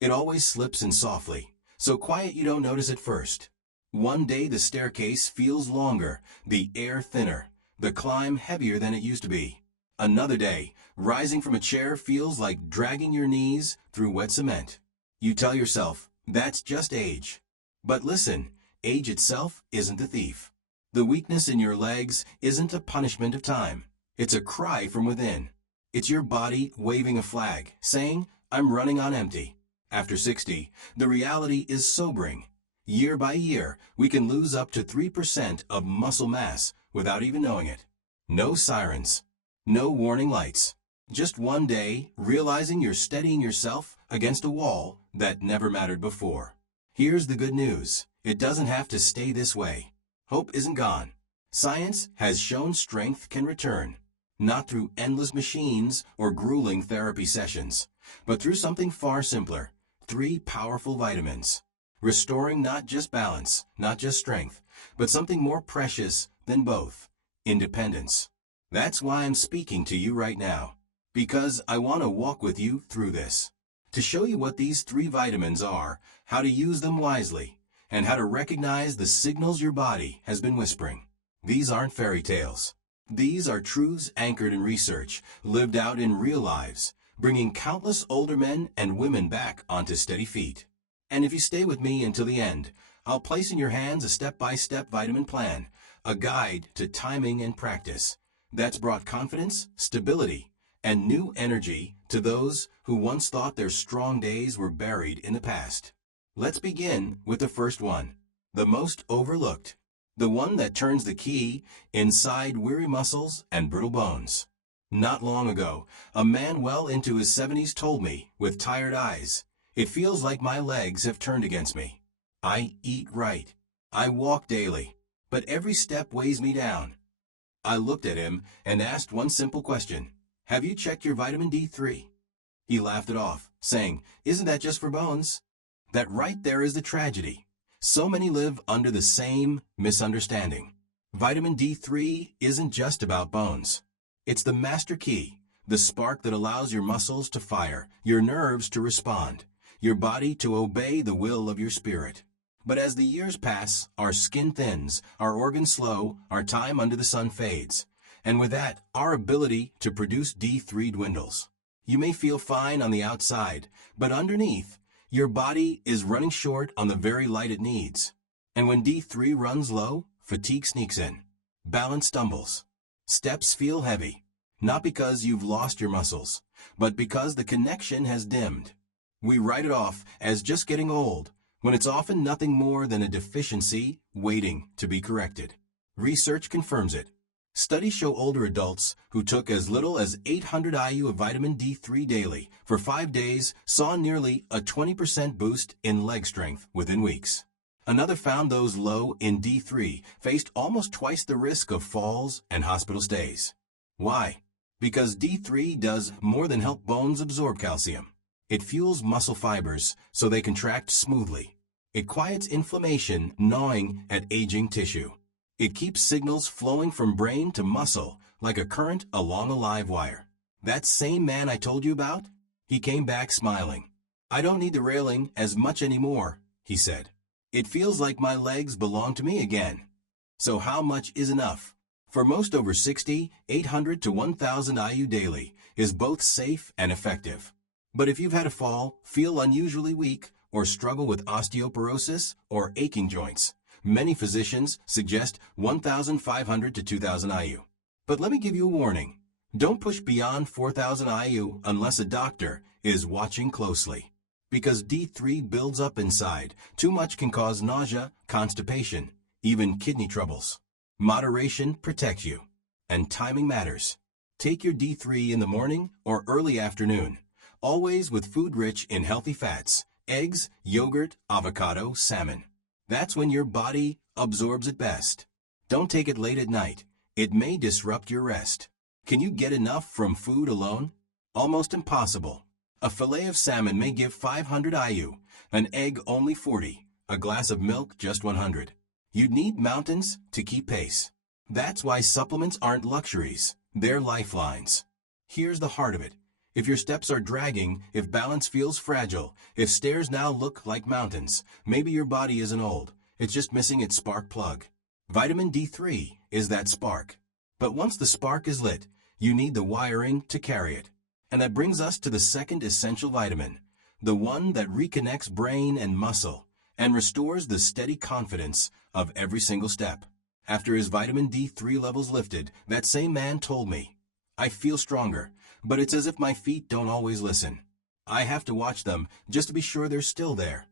It always slips in softly, so quiet you don't notice at first. One day the staircase feels longer, the air thinner, the climb heavier than it used to be. Another day, rising from a chair feels like dragging your knees through wet cement. You tell yourself, that's just age. But listen, age itself isn't a thief. The weakness in your legs isn't a punishment of time. It's a cry from within. It's your body waving a flag, saying, I'm running on empty. After 60, the reality is sobering. Year by year, we can lose up to 3% of muscle mass without even knowing it. No sirens. No warning lights. Just one day, realizing you're steadying yourself against a wall that never mattered before. Here's the good news. It doesn't have to stay this way. Hope isn't gone. Science has shown strength can return. Not through endless machines or grueling therapy sessions, but through something far simpler. 3 powerful vitamins. Restoring not just balance, not just strength, but something more precious than both. Independence. That's why I'm speaking to you right now. Because I want to walk with you through this. To show you what these 3 vitamins are, how to use them wisely, and how to recognize the signals your body has been whispering. These aren't fairy tales. These are truths anchored in research, lived out in real lives, bringing countless older men and women back onto steady feet. And if you stay with me until the end, I'll place in your hands a step-by-step vitamin plan, a guide to timing and practice that's brought confidence, stability, and new energy to those who once thought their strong days were buried in the past. Let's begin with the first one, the most overlooked, the one that turns the key inside weary muscles and brittle bones. Not long ago, a man well into his 70s told me, with tired eyes, it feels like my legs have turned against me. I eat right. I walk daily, but every step weighs me down. I looked at him and asked one simple question. Have you checked your vitamin D3? He laughed it off, saying, isn't that just for bones? That right there is the tragedy. So many live under the same misunderstanding. Vitamin D3 isn't just about bones. It's the master key, the spark that allows your muscles to fire, your nerves to respond, your body to obey the will of your spirit. But as the years pass, our skin thins, our organs slow, our time under the sun fades. And with that, our ability to produce D3 dwindles. You may feel fine on the outside, but underneath, your body is running short on the very light it needs. And when D3 runs low, fatigue sneaks in. Balance stumbles. Steps feel heavy, not because you've lost your muscles, but because the connection has dimmed. We write it off as just getting old, when it's often nothing more than a deficiency waiting to be corrected. Research confirms it. Studies show older adults who took as little as 800 IU of vitamin D3 daily for 5 days saw nearly a 20% boost in leg strength within weeks. Another found those low in D3 faced almost twice the risk of falls and hospital stays. Why? Because D3 does more than help bones absorb calcium. It fuels muscle fibers so they contract smoothly. It quiets inflammation gnawing at aging tissue. It keeps signals flowing from brain to muscle like a current along a live wire. That same man I told you about? He came back smiling. I don't need the railing as much anymore, he said. It feels like my legs belong to me again. So how much is enough? For most over 60, 800 to 1,000 IU daily is both safe and effective. But if you've had a fall, feel unusually weak, or struggle with osteoporosis or aching joints, many physicians suggest 1,500 to 2,000 IU. But let me give you a warning. Don't push beyond 4,000 IU unless a doctor is watching closely. Because D3 builds up inside, too much can cause nausea, constipation, even kidney troubles. Moderation protects you, and timing matters. Take your D3 in the morning or early afternoon, always with food rich in healthy fats, eggs, yogurt, avocado, salmon. That's when your body absorbs it best. Don't take it late at night. It may disrupt your rest. Can you get enough from food alone? Almost impossible. A fillet of salmon may give 500 IU, an egg only 40, a glass of milk just 100. You'd need mountains to keep pace. That's why supplements aren't luxuries, they're lifelines. Here's the heart of it. If your steps are dragging, if balance feels fragile, if stairs now look like mountains, maybe your body isn't old. It's just missing its spark plug. Vitamin D3 is that spark. But once the spark is lit, you need the wiring to carry it. And that brings us to the second essential vitamin, the one that reconnects brain and muscle and restores the steady confidence of every single step. After his vitamin D3 levels lifted, that same man told me, "I feel stronger, but it's as if my feet don't always listen. I have to watch them just to be sure they're still there."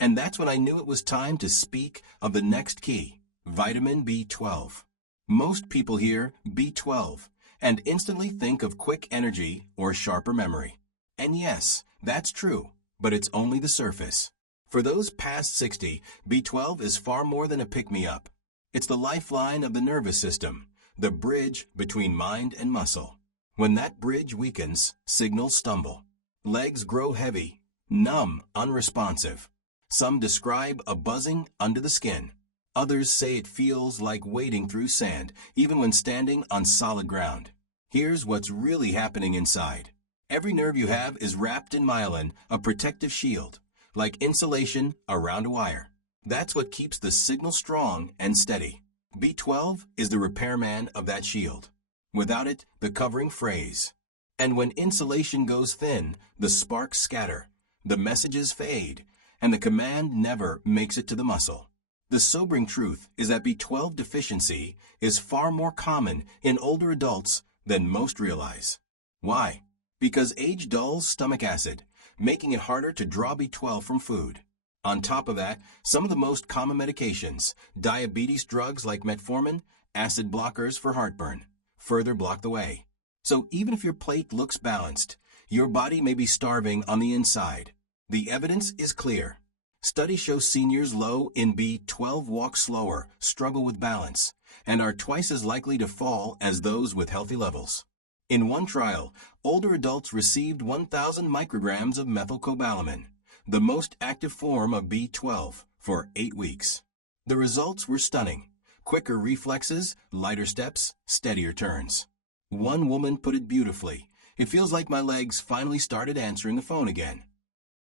And that's when I knew it was time to speak of the next key, vitamin B12. Most people hear B12 and instantly think of quick energy or sharper memory. And yes, that's true, but it's only the surface. For those past 60, B12 is far more than a pick-me-up. It's the lifeline of the nervous system, the bridge between mind and muscle. When that bridge weakens, signals stumble. Legs grow heavy, numb, unresponsive. Some describe a buzzing under the skin. Others say it feels like wading through sand, even when standing on solid ground. Here's what's really happening inside. Every nerve you have is wrapped in myelin, a protective shield, like insulation around a wire. That's what keeps the signal strong and steady. B12 is the repairman of that shield. Without it, the covering frays. And when insulation goes thin, the sparks scatter, the messages fade, and the command never makes it to the muscle. The sobering truth is that B12 deficiency is far more common in older adults than most realize. Why? Because age dulls stomach acid, making it harder to draw B12 from food. On top of that, some of the most common medications, diabetes drugs like metformin, acid blockers for heartburn, further block the way. So even if your plate looks balanced, your body may be starving on the inside. The evidence is clear. Studies show seniors low in B12 walk slower, struggle with balance, and are twice as likely to fall as those with healthy levels. In one trial, older adults received 1,000 micrograms of methylcobalamin, the most active form of B12, for 8 weeks. The results were stunning. Quicker reflexes, lighter steps, steadier turns. One woman put it beautifully. "It feels like my legs finally started answering the phone again."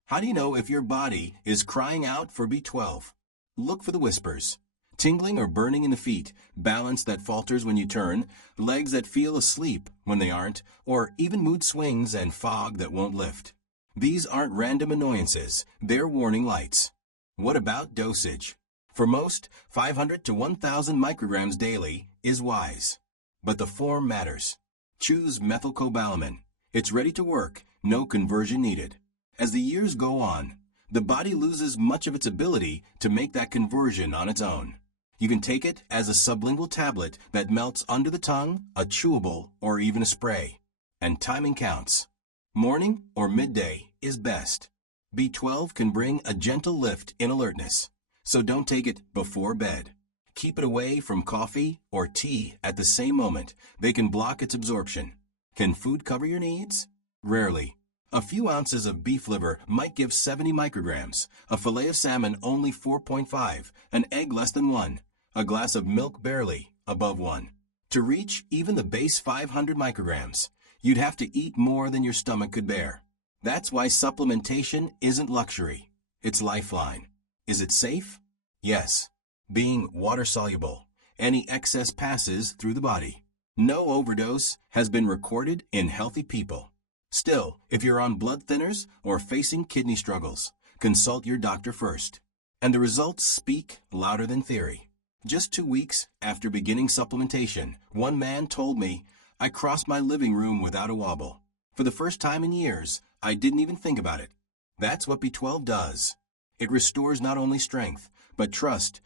How do you know if your body is crying out for B12? Look for the whispers. Tingling or burning in the feet, balance that falters when you turn, legs that feel asleep when they aren't, or even mood swings and fog that won't lift. These aren't random annoyances, they're warning lights. What about dosage? For most, 500 to 1,000 micrograms daily is wise. But the form matters. Choose methylcobalamin. It's ready to work, no conversion needed. As the years go on, the body loses much of its ability to make that conversion on its own. You can take it as a sublingual tablet that melts under the tongue, a chewable, or even a spray. And timing counts. Morning or midday is best. B12 can bring a gentle lift in alertness, so don't take it before bed. Keep it away from coffee or tea at the same moment. They can block its absorption. Can food cover your needs? Rarely. A few ounces of beef liver might give 70 micrograms, a fillet of salmon only 4.5, an egg less than 1, a glass of milk barely above 1. To reach even the base 500 micrograms, you'd have to eat more than your stomach could bear. That's why supplementation isn't luxury. It's lifeline. Is it safe? Yes. Being water-soluble, any excess passes through the body. No overdose has been recorded in healthy people. Still, if you're on blood thinners or facing kidney struggles, consult your doctor first. And the results speak louder than theory. Just 2 weeks after beginning supplementation, one man told me, "I crossed my living room without a wobble. For the first time in years, I didn't even think about it." That's what B12 does. It restores not only strength, but trust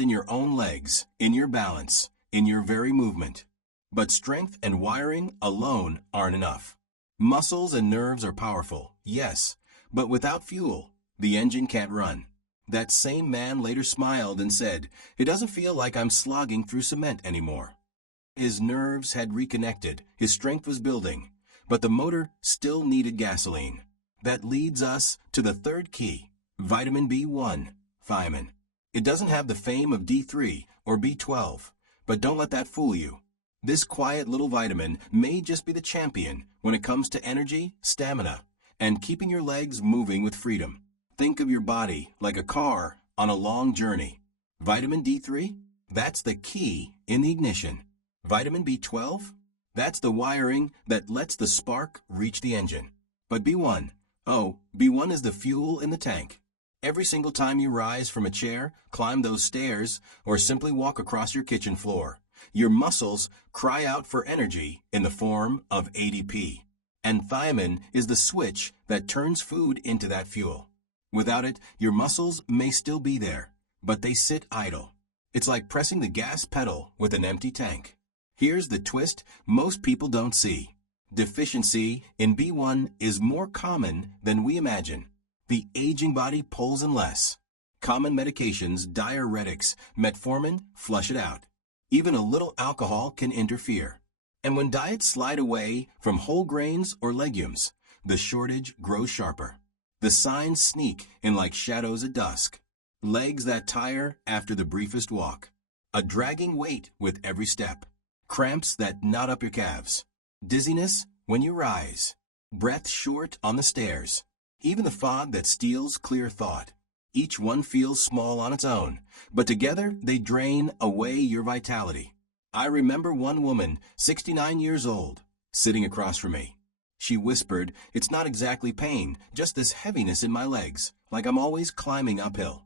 in your own legs, in your balance, in your very movement. But strength and wiring alone aren't enough. Muscles and nerves are powerful, yes, but without fuel, the engine can't run. That same man later smiled and said, "It doesn't feel like I'm slogging through cement anymore." His nerves had reconnected, his strength was building, but the motor still needed gasoline. That leads us to the third key, vitamin B1, thiamine. It doesn't have the fame of D3 or B12, but don't let that fool you. This quiet little vitamin may just be the champion when it comes to energy, stamina, and keeping your legs moving with freedom. Think of your body like a car on a long journey. Vitamin D3? That's the key in the ignition. Vitamin B12? That's the wiring that lets the spark reach the engine. But B1? Oh, B1 is the fuel in the tank. Every single time you rise from a chair, climb those stairs, or simply walk across your kitchen floor, your muscles cry out for energy in the form of ADP. And thiamine is the switch that turns food into that fuel. Without it, your muscles may still be there, but they sit idle. It's like pressing the gas pedal with an empty tank. Here's the twist most people don't see. Deficiency in B1 is more common than we imagine. The aging body pulls in less. Common medications, diuretics, metformin, flush it out. Even a little alcohol can interfere. And when diets slide away from whole grains or legumes, the shortage grows sharper. The signs sneak in like shadows at dusk. Legs that tire after the briefest walk. A dragging weight with every step. Cramps that knot up your calves. Dizziness when you rise. Breath short on the stairs. Even the fog that steals clear thought. Each one feels small on its own, but together they drain away your vitality. I remember one woman, 69 years old, sitting across from me. She whispered, "It's not exactly pain, just this heaviness in my legs, like I'm always climbing uphill."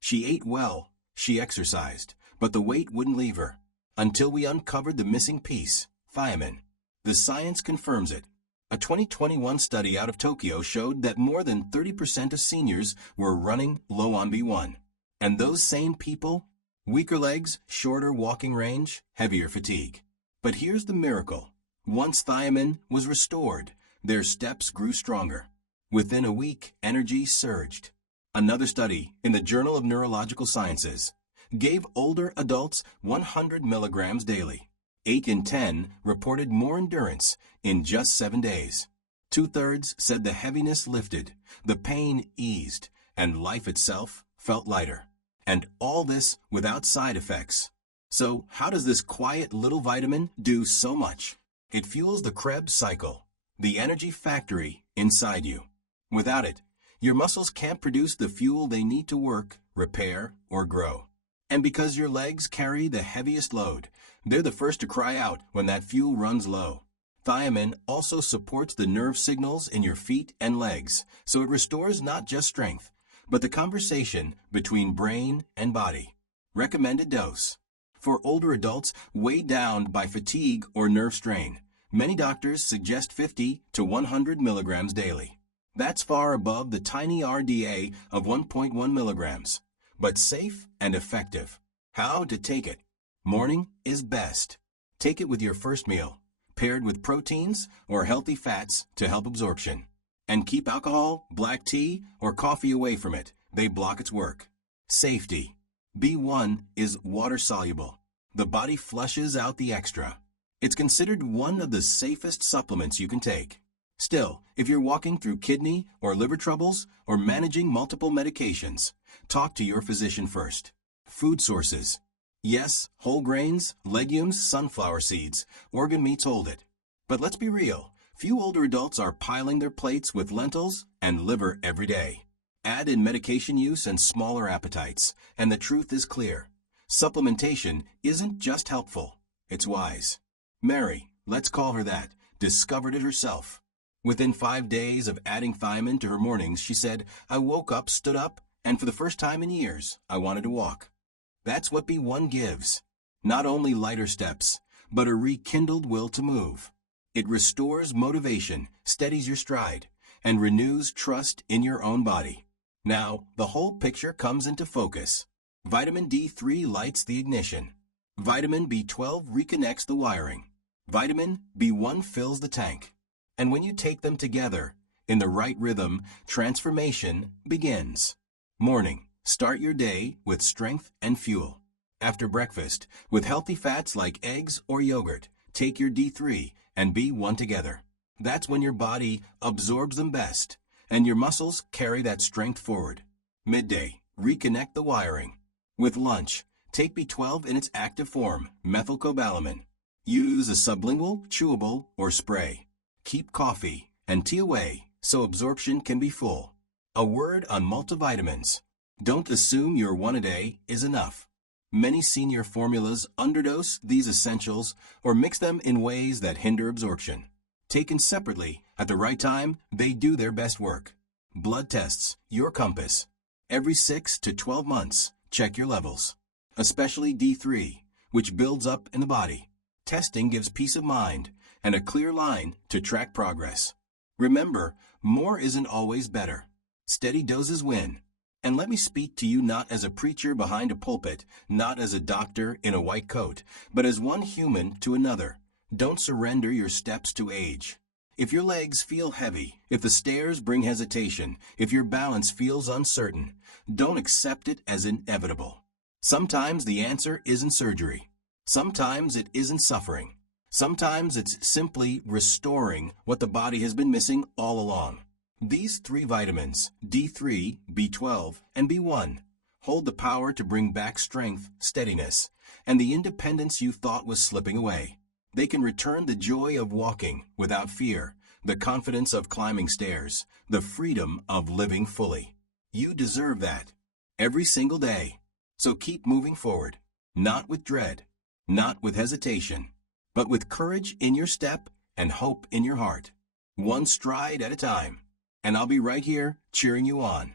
She ate well, she exercised, but the weight wouldn't leave her, until we uncovered the missing piece, thiamine. The science confirms it. A 2021 study out of Tokyo showed that more than 30% of seniors were running low on B1. And those same people? Weaker legs, shorter walking range, heavier fatigue. But here's the miracle. Once thiamine was restored, their steps grew stronger. Within a week, energy surged. Another study in the Journal of Neurological Sciences gave older adults 100 milligrams daily. 8 in 10 reported more endurance in just 7 days. 2/3 said the heaviness lifted, the pain eased, and life itself felt lighter. And all this without side effects. So how does this quiet little vitamin do so much? It fuels the Krebs cycle, the energy factory inside you. Without it, your muscles can't produce the fuel they need to work, repair, or grow. And because your legs carry the heaviest load, they're the first to cry out when that fuel runs low. Thiamine also supports the nerve signals in your feet and legs, so it restores not just strength, but the conversation between brain and body. Recommended dose. For older adults weighed down by fatigue or nerve strain, many doctors suggest 50 to 100 milligrams daily. That's far above the tiny RDA of 1.1 milligrams, but safe and effective. How to take it? Morning is best. Take it with your first meal, paired with proteins or healthy fats to help absorption. And keep alcohol, black tea, or coffee away from it. They block its work. Safety. B1 is water-soluble. The body flushes out the extra. It's considered one of the safest supplements you can take. Still, if you're walking through kidney or liver troubles or managing multiple medications, talk to your physician first. Food sources. Yes, whole grains, legumes, sunflower seeds, organ meats hold it. But let's be real. Few older adults are piling their plates with lentils and liver every day. Add in medication use and smaller appetites, and the truth is clear. Supplementation isn't just helpful, it's wise. Mary, let's call her that, discovered it herself. Within 5 days of adding thiamine to her mornings, she said, "I woke up, stood up, and for the first time in years, I wanted to walk." That's what B1 gives. Not only lighter steps, but a rekindled will to move. It restores motivation, steadies your stride, and renews trust in your own body. Now, the whole picture comes into focus. Vitamin D3 lights the ignition. Vitamin B12 reconnects the wiring. Vitamin B1 fills the tank. And when you take them together, in the right rhythm, transformation begins. Morning. Start your day with strength and fuel. After breakfast, with healthy fats like eggs or yogurt, take your D3 and B1 together. That's when your body absorbs them best, and your muscles carry that strength forward. Midday, reconnect the wiring. With lunch, take B12 in its active form, methylcobalamin. Use a sublingual, chewable, or spray. Keep coffee and tea away so absorption can be full. A word on multivitamins. Don't assume your one a day is enough. Many senior formulas underdose these essentials or mix them in ways that hinder absorption. Taken separately, at the right time, they do their best work. Blood tests, your compass. Every 6 to 12 months, check your levels. Especially D3, which builds up in the body. Testing gives peace of mind and a clear line to track progress. Remember, more isn't always better. Steady doses win. And let me speak to you not as a preacher behind a pulpit, not as a doctor in a white coat, but as one human to another. Don't surrender your steps to age. If your legs feel heavy, if the stairs bring hesitation, if your balance feels uncertain, don't accept it as inevitable. Sometimes the answer isn't surgery. Sometimes it isn't suffering. Sometimes it's simply restoring what the body has been missing all along. These 3 vitamins, D3, B12, and B1, hold the power to bring back strength, steadiness, and the independence you thought was slipping away. They can return the joy of walking without fear, the confidence of climbing stairs, the freedom of living fully. You deserve that every single day. So keep moving forward, not with dread, not with hesitation, but with courage in your step and hope in your heart. One stride at a time. And I'll be right here cheering you on.